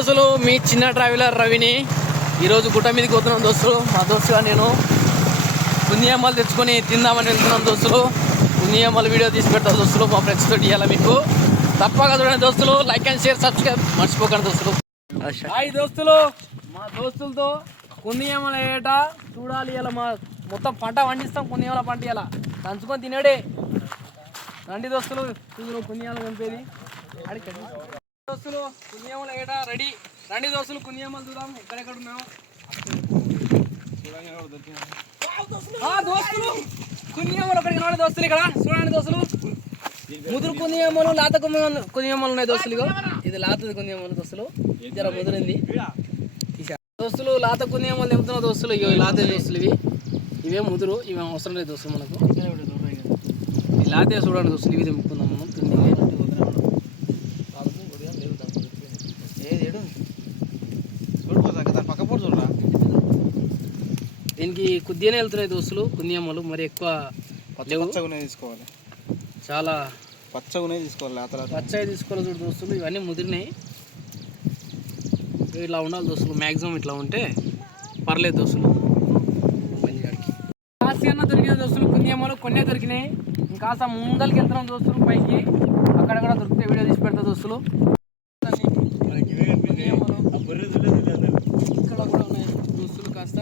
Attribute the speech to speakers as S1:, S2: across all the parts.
S1: దోస్తులు మీ చిన్న ట్రావెలర్ రవిని ఈరోజు గుట్ట మీదకి పోతున్నాం దోస్తులు. మా దోస్తుగా నేను పుణ్యమ్మలు తెచ్చుకొని తిందామని వెళ్తున్నాం దోస్తులు. పుణ్యమ్మలు వీడియో తీసి పెడతా దోస్తులు మా ఫ్రెండ్స్ తోటి ఇవ్వాలి మీకు. తప్పక చూడండి దోస్తులు లైక్ అండ్ షేర్ సబ్స్క్రైబ్ మర్చిపోకండి దోస్తులు. హాయ్ దోస్తులు. మా దోస్తులతో కుందియమ్మల ఏట చూడాలి ఇలా మా మొత్తం పంట పండిస్తాం కుందియమ్మల పంట ఇలా. దంచుకొని తినేడే. రండి దోస్తులు చూడు కుందియాలు చంపేది. అడిగి దోస్తులు కుందియమ్మల ఏట రెడీ? రండి దోస్తులు కుందియమ్మలు చూద్దాం. ఎక్కడెక్కడ ఉన్నాము ఆ, దోస్తులు! కుందియమ్మలు ఒకటి కనబడే దోస్తులు ఇక్కడ. చూడండి దోస్తులు. ముదురు కుందియమ్మలు లాత కుందియమ్మలు ఉన్నాయి దోస్తులు ఇగో. ఇది లాత కుందియమ్మలు దోస్తులు. జర ముదిరింది. దోస్తులు లాత కుందియమ్మలు తెంపుతున్న దోస్తులు? ఇగో ఈ లాత దోస్తులు ఇవి. ఇవే ముదురు ఇవి అవసరం లేదు దోస్తులు మనకు. లాతే చూడండి దోస్తులు ఇవి తెంపుకుందాం మనం కుందియమ్మలు. దీనికి కొద్దిగానే వెళ్తున్నాయి దోస్తులు కుందియమ్మలు మరి ఎక్కువ
S2: తీసుకోవాలి.
S1: చాలా
S2: పచ్చగునే తీసుకోవాలి
S1: పచ్చగా తీసుకోవాలి చూడు దోస్తులు ఇవన్నీ ముదిరినాయి. ఇట్లా ఉండాలి దోస్తులు మ్యాక్సిమం ఇట్లా ఉంటే పర్లేదు దోస్తులు. కాసి అన్న దొరికిన దోస్తులు కుందియమ్మలు కొన్నే దొరికినాయి. ఇంకాస్త ముందరికి వెళ్తున్నాం దోస్తులు పైకి. అక్కడక్కడ దొరికితే వీడియో తీసి పెడతా దోస్తులు కుందియమ్మలు. ఇక్కడ కూడా ఉన్నాయి దోస్తులు కాస్త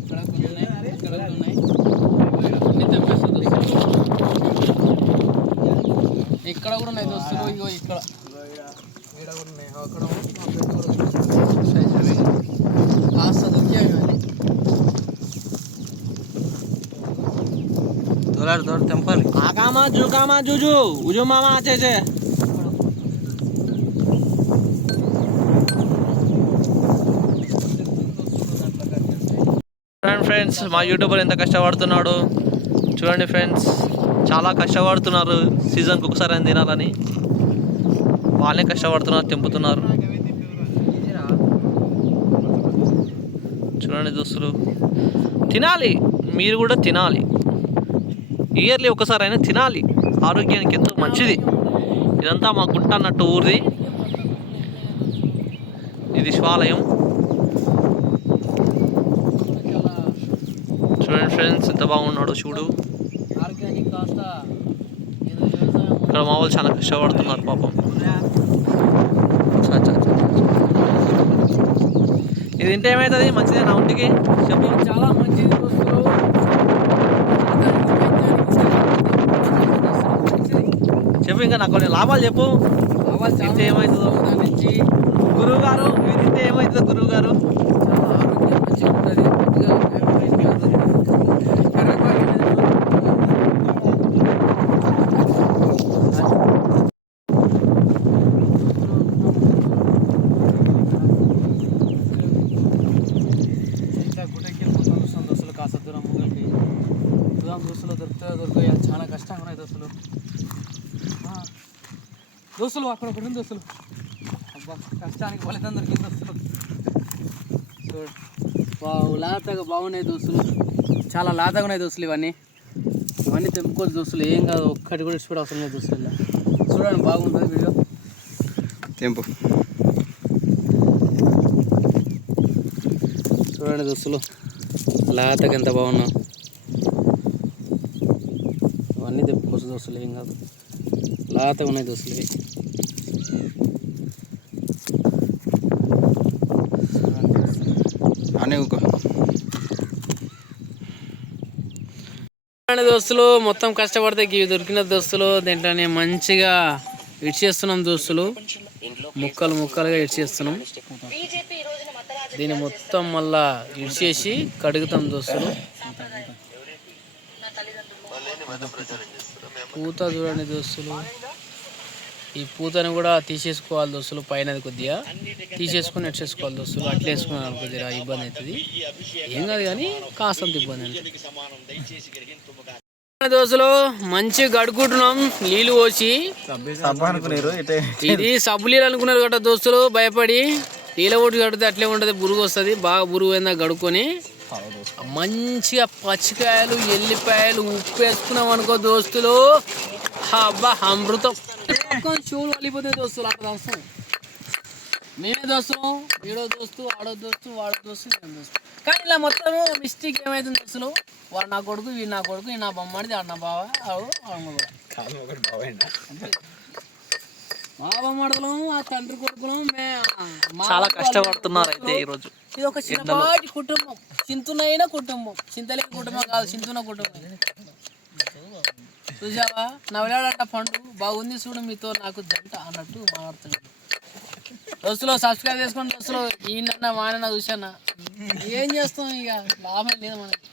S1: ఇక్కడ కొన్ని ఉన్నాయి ఇక్కడ కూడా ఉన్నాయి అన్ని తెంపేస్తా దోస్తులు ఇక్కడ కూడా ఉన్నాయి దోస్తులు ఇగో ఇక్కడ ఇక్కడ. కూడా ఉన్నాయి అక్కడ మా ఫ్రెండ్ కూడా వచ్చాడు. కాస్త దొరికాయి ఇవన్నీ
S2: దొలాడు దొర తెంపాలి
S1: ఆకామా జూకామా జూజు? ఉజు మామా వచ్చేసే
S3: చూడండి ఫ్రెండ్స్ మా యూట్యూబర్ ఎంత కష్టపడుతున్నాడు? చూడండి ఫ్రెండ్స్ చాలా కష్టపడుతున్నారు. సీజన్కి ఒకసారి అని తినాలని. వాళ్ళే కష్టపడుతున్నారు తెంపుతున్నారు. చూడండి దోస్తులు. తినాలి. మీరు కూడా తినాలి. ఇయర్లీ ఒకసారి అయినా తినాలి. ఆరోగ్యానికి ఎంతో మంచిది. ఇదంతా మా గుట్ట అన్నట్టు ఊరిది. ఇది శివాలయం. చూడండి ఫ్రెండ్స్ ఎంత బాగున్నాడు చూడు. ఇక్కడ మా వాళ్ళు చాలా కష్టపడుతున్నారు పాపం. ఇది తింటే ఏమవుతుంది మంచిదేనా ఒంటికి? చెప్పు.
S1: చాలా మంచిది
S3: చెప్పు ఇంకా నాకు కొన్ని లాభాలు చెప్పు.
S1: లాభాలు
S3: తింటే ఏమవుతుందో
S1: దాని నుంచి
S3: గురువు గారు ఇది తింటే ఏమవుతుందో గురువు గారు
S1: చాలా ఆరోగ్యం మంచిగా ఉంటుంది కొద్దిగా కరివేపాకు ఇంకా గుట్టకి మొత్తం చూస్తాం దోస్తులు కాస్త దూరం ముంగల్కి దూరం దోస్తులు దొరుకుతాయో దొరకయో చాలా కష్టంగా ఉన్నాయి దోస్తులు ఆ, దోస్తులు అక్కడ ఒకటి ఉంది దోస్తులు. అబ్బా కష్టానికి ఫలితం దొరికింది దోస్తులు. చూడు వావ్ లాతగా బాగున్నాయి దోస్తులు. చాలా లాతగా ఉన్నాయి దోస్తులు ఇవన్నీ. ఇవన్నీ తెంపుకోవచ్చు దోస్తులు ఏం కాదు ఒక్కటి కూడా చూడ అవసరం లేదు దోస్తులు. చూడండి బాగుంటుంది వీడియో?
S2: తెంపు.
S1: చూడండి దోస్తులు లాతగా ఎంత బాగున్నా ఇవన్నీ తెప్పుకోవచ్చు దోస్తులు ఏం కాదు. లాతగా ఉన్నాయి దోస్తులు ఇవి
S2: అనే
S1: చూడండి దోస్తులు మొత్తం కష్టపడితే ఇవి దొరికిన దోస్తులు దీంట్లోనే మంచిగా ఇడ్చేస్తున్నాం దోస్తులు ముక్కలు ముక్కలుగా ఇడ్చేస్తున్నాం దీన్ని మొత్తం మళ్ళా ఇడ్చేసి కడుగుతాం దోస్తులు పూత చూడండి దోస్తులు. ఈ పూతను కూడా తీసేసుకోవాలి దోస్తులు పైన కొద్దిగా. తీసేసుకొని ఎట్సేసుకోవాలి దోస్తులు అట్లా వేసుకున్నాను కొద్దిగా ఇబ్బంది అవుతుంది. ఏం కాదు కానీ కాస్తంత ఇబ్బంది అంతే దోస్తులు మంచి గడుకుంటున్నాం నీళ్ళు పోసి. ఇది సబ్బు నీళ్ళు అనుకున్నారు కదా దోస్తులు భయపడి. నీళ్ళ ఓటు కడితే అట్లే ఉంటుంది బురుగు వస్తుంది బాగా బురుగు అయిందా గడుకొని మంచిగా పచ్చికాయలు ఎల్లిపాయలు ఉప్పు వేసుకున్నాం అనుకో దోస్తులు. అబ్బా అమృతం. చెవులు వలిపోతాయి దోస్తులు అక్కడ వస్తాం మేమే దోస్తులు వీడో దోస్తు ఆడో దోస్తు వాడో దోస్తు నేను దోస్తు. కానీ ఇలా మొత్తం మిస్టేక్ ఏమైతుంది దోస్తులు? వాడు నా కొడుకు వీడు నా కొడుకు ఈ నా బొమ్మడిది ఆడు నా బావ ఆడు ఆడు కూడా. ఆ తండ్రి కొడుకులం
S3: చాలా కష్టపడుతున్నారు అయితే. ఈరోజు.
S1: ఇది ఒక చిన్నపాటి కుటుంబం. చింతునైన కుటుంబం. చింతలేని కుటుంబం కాదు చింతున కుటుంబం. చూసావా నవ్వులాడట పండు. బాగుంది చూడు మీతో నాకు జంట అన్నట్టు మాట్లాడుతున్నాడు. దోస్తులు సబ్స్క్రైబ్ చేసుకోండి దోస్తులు ఈయన మానన్న చూసానా ఏం చేస్తాం ఇక? లాభం లేదు మనకి.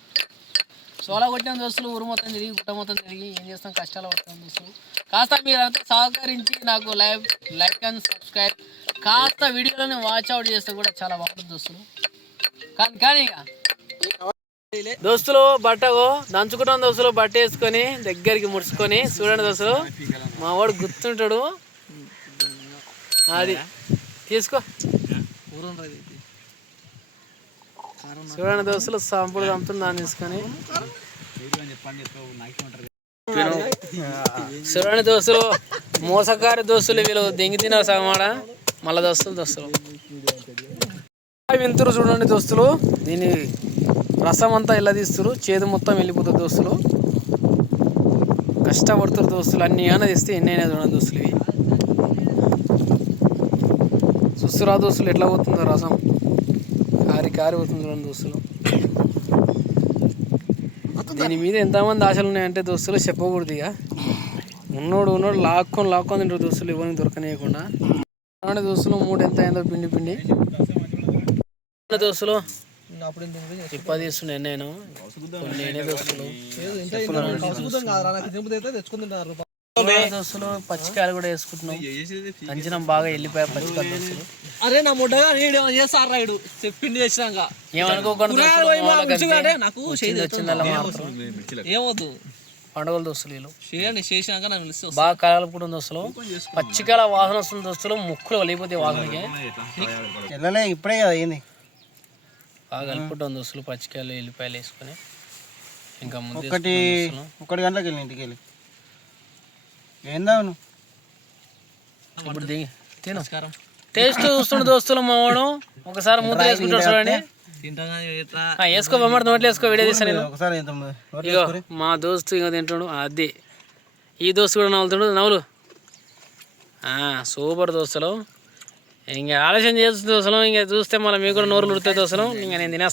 S1: సోలా కొట్టిన దోస్తులు ఊరు మొత్తం తిరిగి గుట్ట మొత్తం తిరిగి ఏం చేస్తాం? కష్టాలు వస్తాం దోస్తులు. కాస్త మీరంతా సహకరించి నాకు లైవ్ లైక్ అండ్ సబ్స్క్రైబ్ కాస్త వీడియోలను వాచ్ అవుట్ చేస్తే కూడా చాలా బాగుంటుంది దోస్తులు. కానీ కానీ ఇక. దోస్తులు బట్టకు దంచుకుంటాం దోస్తులు బట్ట వేసుకొని దగ్గరికి ముడుచుకొని చూడండి దోస్తులు. మా వాడు గుర్తుంటాడు. అది తీసుకో. చూడండి దోస్తులు సంపుడు చంపుతుంది దాన్ని తీసుకొని చూడండి దోస్తులు మోసకారి దోస్తులు వీళ్ళు దెంగి తిన సగమాడ మళ్ళా దోస్తులు దోస్తులు. వింతురు చూడండి దోస్తులు. దీని రసం అంతా ఇలా తీస్తురు. చేదు మొత్తం వెళ్ళిపోతుంది దోస్తులు. కష్టపడుతున్న దోస్తులు. అన్ని అయినా తీస్తే ఎన్నైనా చూడండి దోస్తులు ఇవి. చూస్తురా దోస్తులు ఎట్లా పోతుందో రసం. కారి కారి పోతుంది చూడండి దోస్తులు. దీని మీద ఎంతమంది ఆశలు ఉన్నాయంటే దోస్తులు చెప్పకూడదు ఇక ఉన్నోడు ఉన్నోడు లాక్కొని లాక్కొని తింటారు దోస్తులు ఇవ్వని దొరకనియకుండా. చూడండి దోస్తులు మూడు ఎంత అయిందో పిండి పిండి. దోస్తులు ఇప్పది ఇస్తున్నాయి నేను. నేనే దోస్తులు దోస్తులు పచ్చికాయలు కూడా వేసుకుంటున్నాం. దంచినాం బాగా వెళ్ళిపోయా పచ్చికాయలు దోస్తులు.
S3: అరే నా ముడ్డగా నీడు చేస్తారు రాయుడు? చెప్పింది చేసినాక.
S1: ఏమనుకోకుండా.
S3: నాకు ఏమవుతు
S1: పండుగల దోస్తులు వీళ్ళు.
S3: చేయండి చేసినాక నన్ను పిలిస్తే వస్తా.
S1: బాగా కలగలుపుకుంటుంది దోస్తులు. పచ్చికాయల వాసన వస్తుంది దోస్తులు ముక్కులు వలిగిపోతే వాసనకి.
S2: వెళ్ళలే ఇప్పుడే కదా అయింది.
S1: బాగా కలుపుకుంటాం దోస్తులు పచ్చికాయలు ఎల్లిపాయలు వేసుకొని ఇంకా ముందు
S2: ఒకటి ఒకటి గంటలకు వెళ్ళి ఇంటికి వెళ్ళి ఏందావు నువ్వు
S1: ఇప్పుడు దిగి తిను.
S3: నమస్కారం.
S1: టేస్ట్ చూస్తుండే దోస్తులు మావాడు ఒకసారి ముద్ద వేసుకుంటాడు చూడండి. వేసుకో బొమ్మడి నోట్లో వేసుకో వీడియో తీస్తాను నేను? ఇగో మా దోస్తు ఇంకా తింటాడు అది. ఈ దోస్తు కూడా నవ్వుతాడు నవ్వులు. ఆ, సూపర్ దోస్తులు. ఇంకా ఆలోచన చేస్తుంది దోస్తులు ఇంకా చూస్తే మళ్ళీ మీకు కూడా నోరులు ఉడతాయి దోస్తులు. ఇంకా నేను తినేస్తాను